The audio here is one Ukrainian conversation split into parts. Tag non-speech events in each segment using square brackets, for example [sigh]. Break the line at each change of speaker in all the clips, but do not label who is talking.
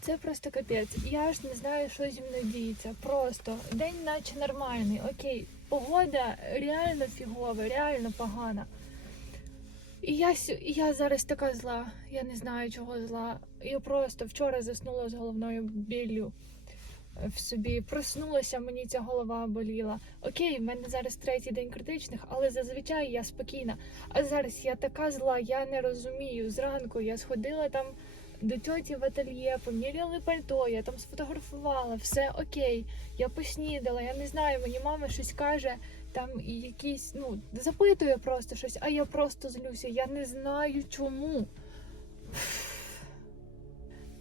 Це просто капець. Я ж не знаю, що зі мною діється. Просто день наче нормальний. Окей, погода реально фігова, реально погана. І я, я зараз така зла. Я не знаю, чого зла. Я просто вчора заснула з головною біллю в собі. Проснулася, мені ця голова боліла. Окей, в мене зараз третій день критичних, але зазвичай я спокійна. А зараз я така зла, я не розумію. Зранку я сходила там до тьоті в ательє, поміряли пальто, я там сфотографувала, все окей. Я поснідала, я не знаю, мені мама щось каже, там якісь, ну, запитує просто щось, а я просто злюся. Я не знаю чому.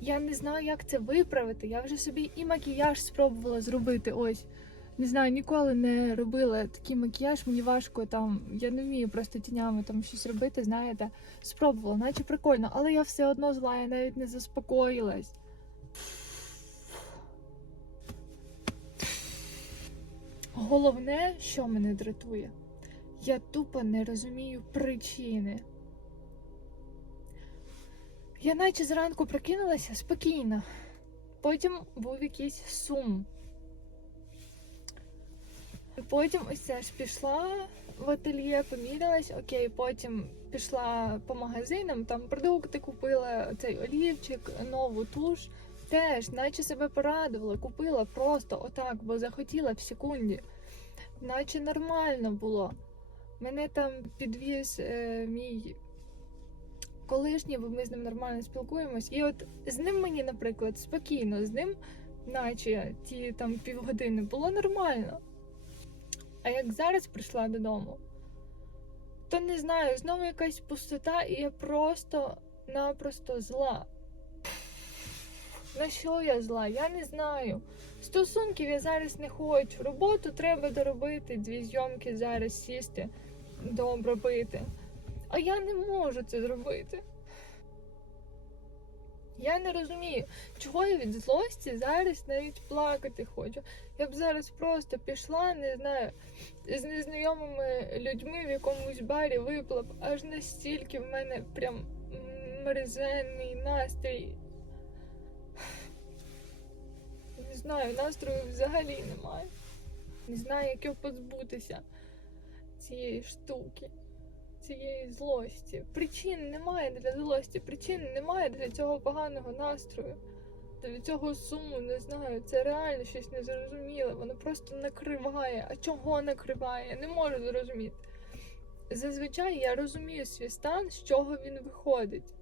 Я не знаю, як це виправити. Я вже собі і макіяж спробувала зробити. Ось. Не знаю, ніколи не робила такий макіяж, мені важко там, я не вмію просто тінями там щось робити, знаєте. Спробувала, наче прикольно, але я все одно зла, я навіть не заспокоїлась. Головне, що мене дратує, я тупо не розумію причини. Я наче зранку прокинулася спокійно. Потім був якийсь сум. Потім ось це ж пішла в ательє, помірялась, окей, потім пішла по магазинам, там продукти купила, цей олівчик, нову туш. Теж, наче себе порадувала, купила просто отак, бо захотіла в секунді. Наче нормально було. Мене там підвіз е, мій колишній, бо ми з ним нормально спілкуємось. І от з ним мені, наприклад, спокійно, з ним, наче ті там півгодини, було нормально. А як зараз прийшла додому, то не знаю, знову якась пустота, і я просто-напросто зла. На що я зла? Я не знаю. Стосунків я зараз не хочу. Роботу треба доробити, дві зйомки зараз сісти, доробити. А я не можу це зробити. Я не розумію, чого я від злості зараз навіть плакати хочу. Я б зараз просто пішла, не знаю, з незнайомими людьми в якомусь барі випила б аж настільки в мене прям мерзенний настрій. Не знаю, настрою взагалі немає. Не знаю, як його позбутися цієї штуки, цієї злості. Причин немає для злості, причин немає для цього поганого настрою, для цього суму, не знаю. Це реально щось незрозуміле. Воно просто накриває. А чого накриває? Не можу зрозуміти. Зазвичай я розумію свій стан, з чого він виходить.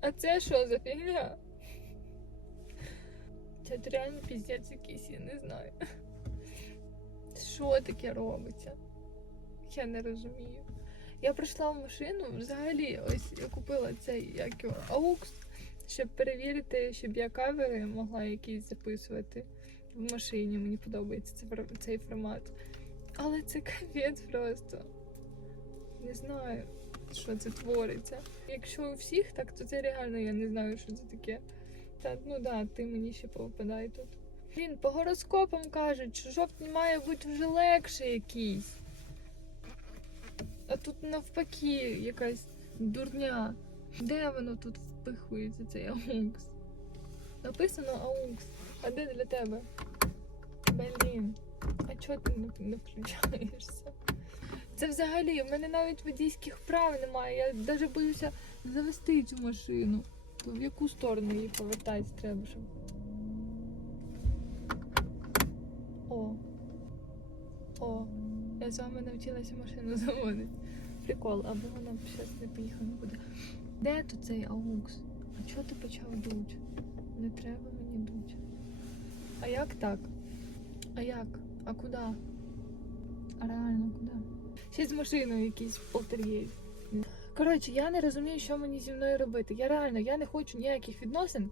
А це що за фігня? Це реально піздець якийсь, я не знаю. Що таке робиться? Я не розумію. Я прийшла в машину, взагалі, ось я купила цей як його, AUX, щоб перевірити, щоб я кавери могла якісь записувати в машині. Мені подобається цей, фор- цей формат. Але це [laughs] капець просто. Не знаю, що це твориться. Якщо у всіх так, то це реально я не знаю, що це таке. Та ну да, ти мені ще попадай тут. Блін, по гороскопам кажуть, що жовтень має бути вже легше якийсь. А тут навпаки якась дурня. Де воно тут впихується цей аукс? Написано аукс. А де для тебе? Блін. А чого ти не, включаєшся? Це взагалі, в мене навіть водійських прав немає. Я навіть боюся завести цю машину. То в яку сторону її повертати треба, щоб. О. О. Я з вами навчилася машину заводити. Прикол, або вона б зараз не поїхала не буде. Де тут цей аукс? А чого ти почав дуть? Не треба мені дуть. А як так? А як? А куди? А реально куди? Ще з машиною якийсь полтергейст. Коротше, я не розумію, що мені зі мною робити. Я реально я не хочу ніяких відносин,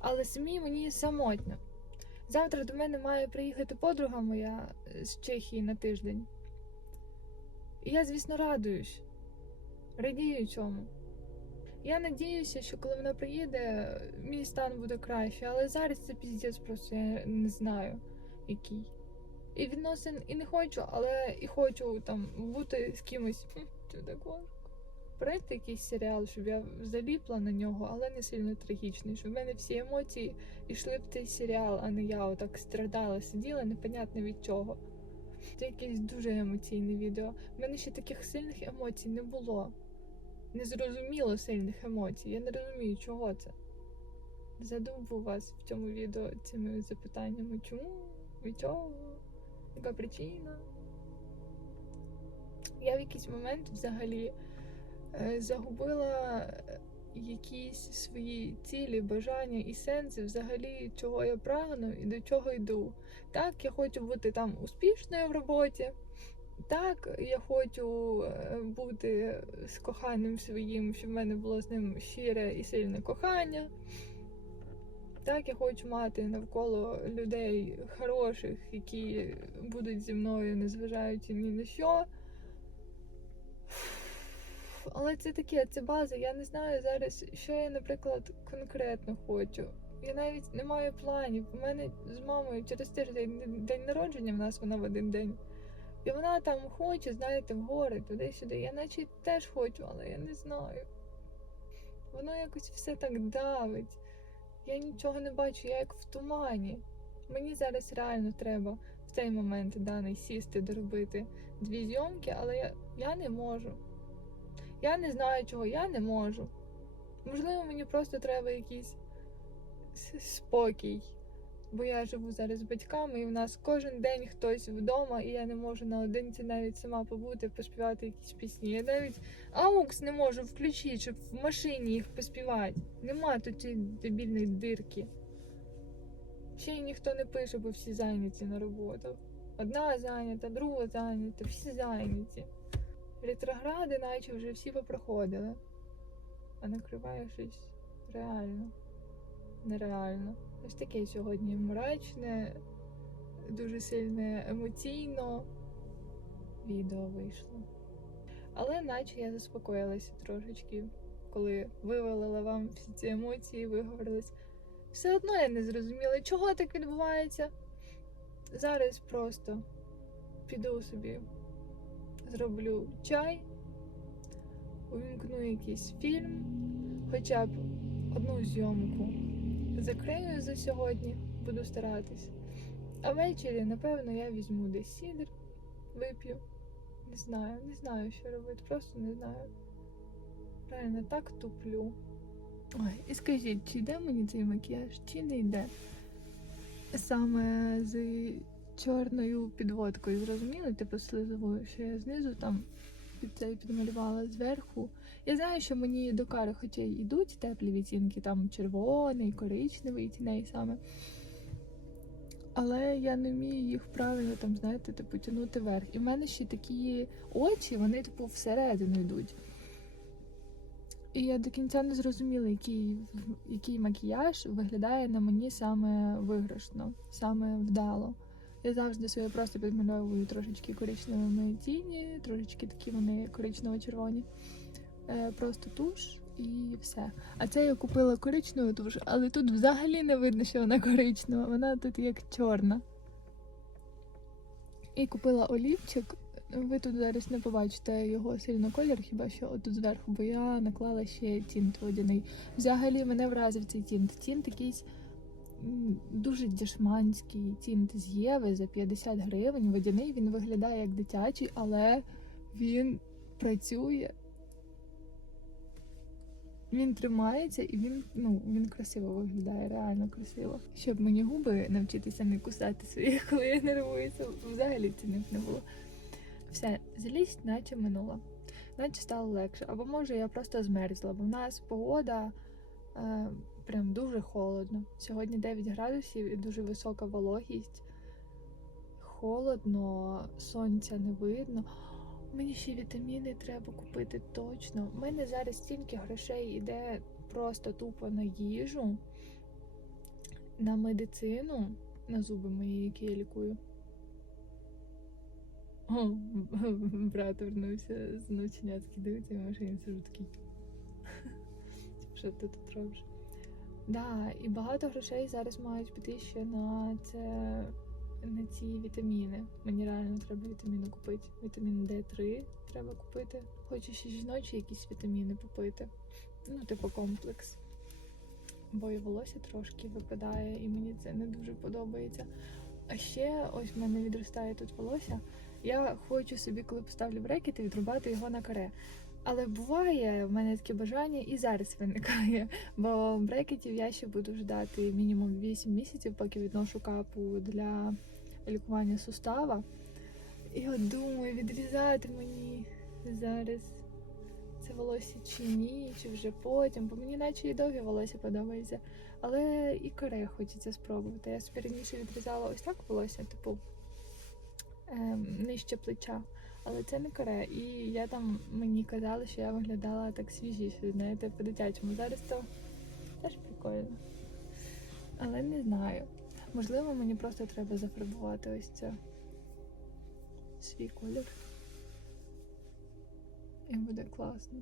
але самі мені самотньо. Завтра до мене має приїхати подруга моя з Чехії на тиждень. І я, звісно, радуюсь, радію цьому. Я надіюся, що коли вона приїде, мій стан буде краще, але зараз це піздець просто я не знаю, який. І відносин і не хочу, але і хочу там бути з кимось. Хм, Порадьте якийсь серіал, щоб я заліпла на нього, але не сильно трагічний, щоб в мене всі емоції йшли в цей серіал, а не я отак страдала, сиділа, непонятно від чого. Це якесь дуже емоційне відео. У мене ще таких сильних емоцій не було. Незрозуміло сильних емоцій. Я не розумію, чого це. Задумав вас в цьому відео цими запитаннями. Чому? Від чого? Яка причина? Я в якийсь момент взагалі загубила е, якісь свої цілі, бажання і сенси, взагалі, чого я прагну і до чого йду. Так, я хочу бути там успішною в роботі. Так, я хочу е, бути з коханим своїм, щоб в мене було з ним щире і сильне кохання. Так, я хочу мати навколо людей хороших, які будуть зі мною, незважаючи ні на що. Але це таке, це база. Я не знаю зараз, що я, наприклад, конкретно хочу. Я навіть не маю планів. У мене з мамою через тиждень день народження в нас вона в один день. І вона там хоче, знаєте, в гори, туди-сюди. Я наче теж хочу, але я не знаю. Воно якось все так давить. Я нічого не бачу, я як в тумані. Мені зараз реально треба в цей момент даний сісти, доробити дві зйомки, але я, я не можу. Я не знаю чого, я не можу. Можливо, мені просто треба якийсь спокій. Бо я живу зараз з батьками, і в нас кожен день хтось вдома, і я не можу наодинці навіть сама побути, поспівати якісь пісні. Я навіть аукс не можу включити, щоб в машині їх поспівати. Нема тут цієї дебільної дирки. Ще й ніхто не пише, бо всі зайняті на роботах. Одна зайнята, друга зайнята, всі зайняті. Ретрогради, наче вже всі попроходили. А накриває щось реально, нереально. Ось таке сьогодні мрачне, дуже сильне емоційно відео вийшло. Але наче я заспокоїлася трошечки, коли вивалила вам всі ці емоції, виговорилась. Все одно я не зрозуміла, чого так відбувається. Зараз просто піду собі, зроблю чай, увімкну якийсь фільм, хоча б одну зйомку закрию за сьогодні, буду старатись. А ввечері, напевно, я візьму десь сідр, вип'ю. Не знаю, не знаю, що робити, просто не знаю. Реально так туплю. Ой, і скажіть, чи йде мені цей макіяж, чи не йде? Саме з чорною підводкою, зрозуміли, типу слизовою, що я знизу там під цей підмалювала зверху. Я знаю, що мені до кари хоча й йдуть теплі відтінки, там червоний, коричневий тіней саме. Але я не вмію їх правильно там, знаєте, типу, тягнути вверх. І в мене ще такі очі, вони, типу, всередину йдуть. І я до кінця не зрозуміла, який, який макіяж виглядає на мені саме виграшно, саме вдало. Я завжди своє просто підмальовую трошечки коричневими тіні, трошечки такі вони коричнево-червоні. Е, просто туш і все. А це я купила коричневу туш, але тут взагалі не видно, що вона коричнева, вона тут як чорна. І купила олівчик. Ви тут зараз не побачите його сильно колір, хіба що отут зверху, бо я наклала ще тінт водяний. Взагалі мене вразив цей тінт. Тінт якийсь дуже дешманський тінт з Єви за 50 гривень. Водяний він виглядає як дитячий, але він працює. Він тримається і він, ну, він красиво виглядає, реально красиво. Щоб мені губи навчитися не кусати свої, [laughs] коли я нервуюся, взагалі цінних не було. Все, злість наче минула, наче стало легше. Або може я просто змерзла, бо в нас погода е, прям дуже холодно. Сьогодні 9 градусів і дуже висока вологість. Холодно, сонця не видно. Мені ще вітаміни треба купити точно. У мене зараз стільки грошей йде просто тупо на їжу, на медицину, на зуби мої, які я лікую. О, [laughs] брат вернувся з навчання, дивиться в машині, сижу такий. [laughs] Що ти тут робиш? Да, і багато грошей зараз мають піти ще на це на ці вітаміни. Мені реально треба вітаміни купити. Вітамін D3 треба купити. Хочу ще жіночі якісь вітаміни попити. Ну, типу комплекс. Бо і волосся трошки випадає, і мені це не дуже подобається. А ще ось в мене відростає тут волосся. Я хочу собі, коли поставлю брекети, відрубати його на каре. Але буває в мене таке бажання і зараз виникає. Бо брекетів я ще буду ждати мінімум 8 місяців, поки відношу капу для лікування сустава. І от думаю, відрізати мені зараз це волосся чи ні, чи вже потім, бо мені наче і довге волосся подобається. Але і каре хочеться спробувати. Я собі раніше відрізала ось так волосся, типу ем, нижче плеча. Але це не каре. І я там мені казали, що я виглядала так свіжіше, знаєте, по-дитячому. Зараз то теж прикольно. Але не знаю. Можливо, мені просто треба зафарбувати ось це свій колір. І буде класно.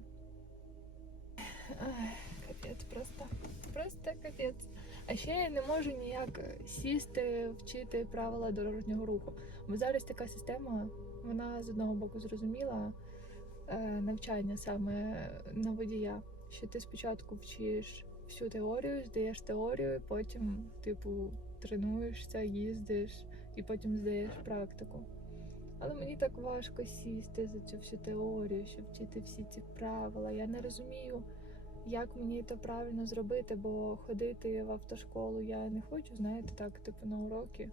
Ай, капець просто. Просто капець. А ще я не можу ніяк сісти, вчити правила дорожнього руху. Бо зараз така система, вона з одного боку зрозуміла е, навчання саме на водія, що ти спочатку вчиш всю теорію, здаєш теорію, потім, типу, тренуєшся, їздиш і потім здаєш практику. Але мені так важко сісти за цю всю теорію, щоб вчити всі ці правила. Я не розумію, як мені це правильно зробити, бо ходити в автошколу я не хочу, знаєте, так, типу на уроки.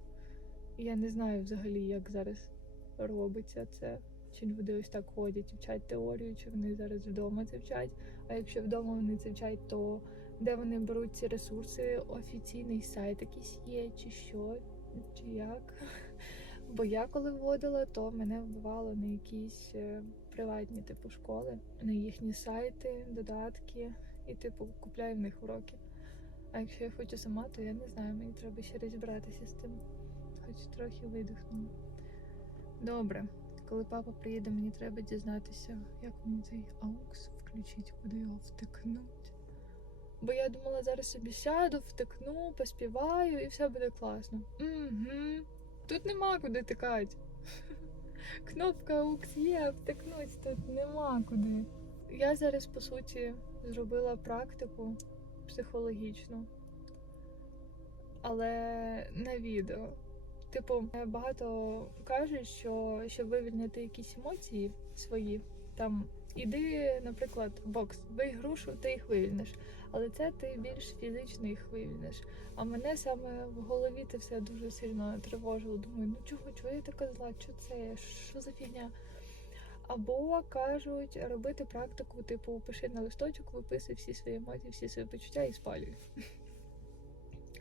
Я не знаю взагалі, як зараз робиться це. Чи люди ось так ходять вчать теорію, чи вони зараз вдома це вчать. А якщо вдома вони це вчать, то де вони беруть ці ресурси? Офіційний сайт якийсь є, чи що, чи як. Бо я коли вводила, то мене вбивало на якісь е, приватні типу школи, на їхні сайти, додатки, і типу купляю в них уроки. А якщо я хочу сама, то я не знаю, мені треба ще розібратися з тим. Хоч трохи видихну. Добре, коли папа приїде, мені треба дізнатися, як мені цей аукс включить, куди його втикнуть. Бо я думала, зараз собі сяду, втикну, поспіваю і все буде класно. Угу. Тут нема куди тикати. [laughs] Кнопка AUX є, втикнуть тут нема куди. Я зараз, по суті, зробила практику психологічну, але на відео. Типу, багато кажуть, що щоб вивільнити якісь емоції свої, там іди, наприклад, в бокс, бий грушу, ти їх вивільниш. Але це ти більш фізично їх вивільниш. А мене саме в голові це все дуже сильно тривожило. Думаю, ну чого, чого я така зла? Що це? Що за фігня? Або кажуть робити практику, типу, пиши на листочок, виписуй всі свої емоції, всі свої почуття і спалюй.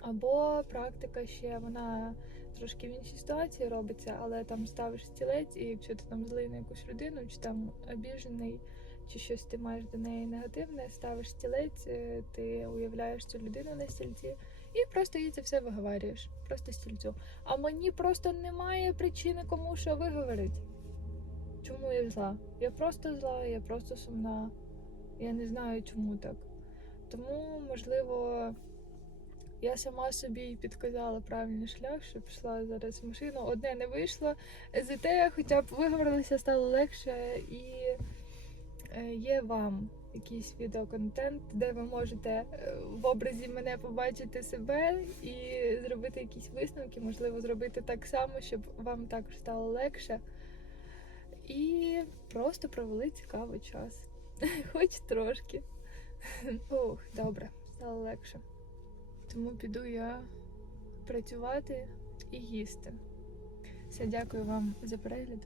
Або практика ще вона трошки в іншій ситуації робиться, але там ставиш стілець, і якщо ти там злий на якусь людину, чи там обіжений, чи щось ти маєш до неї негативне, ставиш стілець, е, ти уявляєш цю людину на стільці і просто їй це все виговорюєш. Просто стільцю. А мені просто немає причини, кому що виговорити. Чому я зла? Я просто зла, я просто сумна. Я не знаю, чому так. Тому, можливо, я сама собі підказала правильний шлях, що пішла зараз в машину. Одне не вийшло. Зате хоча б виговорилася, стало легше і е, є вам якийсь відеоконтент, де ви можете е, в образі мене побачити себе і зробити якісь висновки, можливо, зробити так само, щоб вам також стало легше. І просто провели цікавий час. [laughs] Хоч трошки. Ох, добре, стало легше. Тому піду я працювати і їсти. Все, дякую вам за перегляд.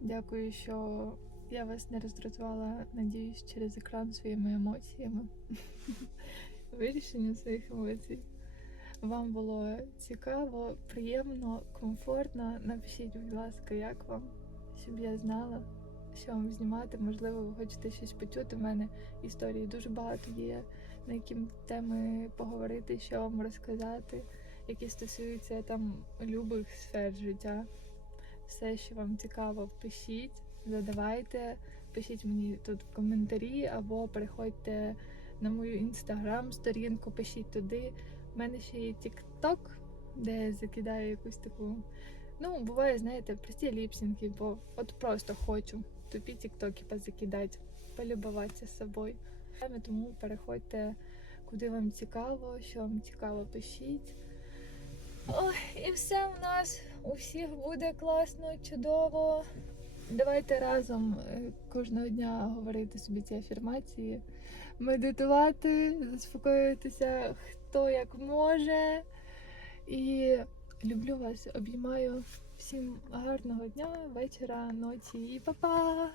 Дякую, що я вас не роздратувала, надіюсь, через екран своїми емоціями. [laughs] Вирішення своїх емоцій. Вам було цікаво, приємно, комфортно. Напишіть, будь ласка, як вам, щоб я знала, що вам знімати. Можливо, ви хочете щось почути. У мене історії дуже багато є, на які теми поговорити, що вам розказати, які стосуються там любих сфер життя. Все, що вам цікаво, пишіть, задавайте, пишіть мені тут в коментарі або переходьте на мою інстаграм-сторінку, пишіть туди. У мене ще є TikTok, де я закидаю якусь таку. Ну, буває, знаєте, прості ліпсінки, бо от просто хочу. Тупі тіктоки позакидати, полюбуватися собою. Тому переходьте, куди вам цікаво, що вам цікаво, пишіть. Ой, і все у нас у всіх буде класно, чудово. Давайте разом е, кожного дня говорити собі ці афірмації, медитувати, заспокоюватися хто як може. І люблю вас, обіймаю. Всім гарного дня, вечора, ночі і па-па!